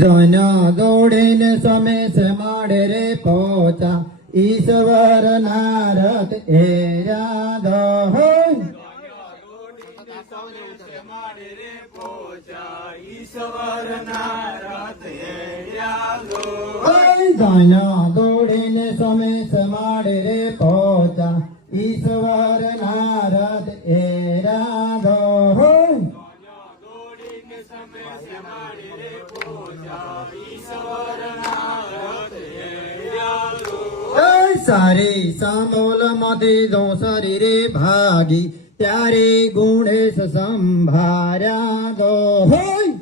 जन दौड़ीने समय से माड़े रे पहुंचा ईश्वर नारद ए याद हो ईश्वर नारद जन दौड़ीने समय से माड़े रे पहुंचा ईश्वर नारद ए याद हो सारे समोल मते दो शरीरे भागी त्यारे गुणेश संभार्या दो होय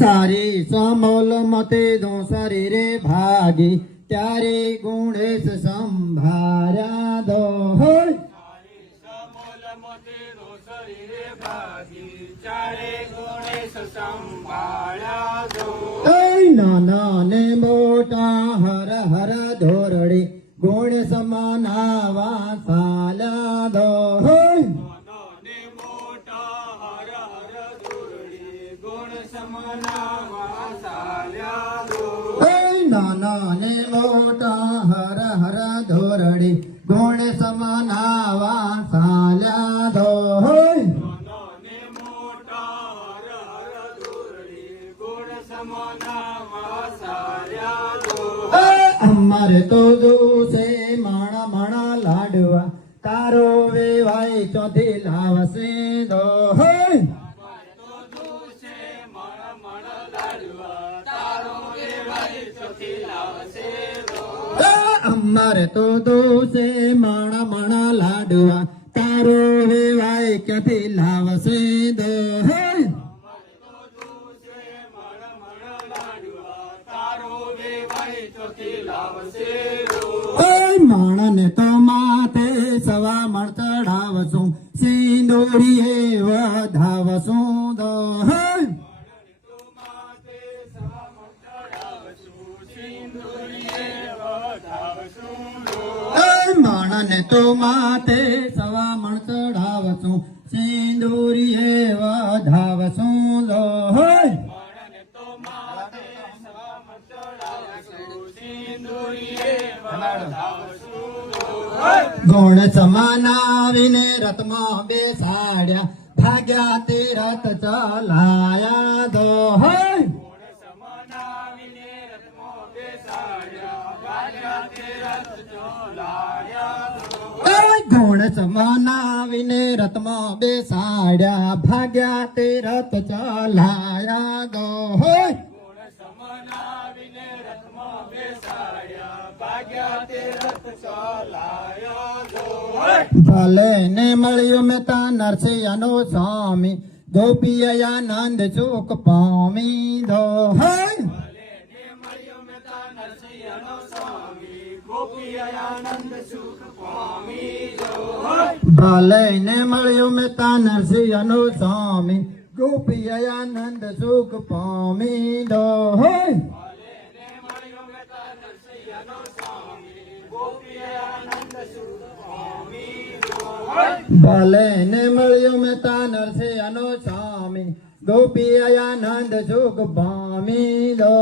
सारे समोल मते दो शरीरे भागी त्यारे गुणेश संभार्या दो होय नाना ने मोटा हर हर धोरड़ी गुण समानावा साला दो नाना ने मोटा हर हर धोरड़ी गुण समानावा साला दो अमर तो दूसे माणा माणा लाडवा तारो वे भाई चौथी लावसे दो अमर तो दूसे माणा माणा लाडवा तारो वे भाई चौथी लावसे दो माणने तो माथे सवा मण चढ़ावसू सिंदूरिये वधावसू दो माणने तो माथे सवा मण चढ़ावसू सिंदूरिये वधावसू दो गुण समानाविने रत्मा बेसाड्या भाग्या ते रथ चलाया दो गुण समानाविने रत्मा बेसाड्या भाग्या ते रथ चलाया दो भले ने मळ्यो मेता नरसिंहनो स्वामी गोपियानंद सुख पामी दो भले ने मळ्यो मेता नरसिंहनो स्वामी गोपियानंद सुख पामी दो भले ने मळ्यो मेता नरसिंहनो स्वामी गोपियानंद सुख पामी दो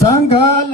संघाल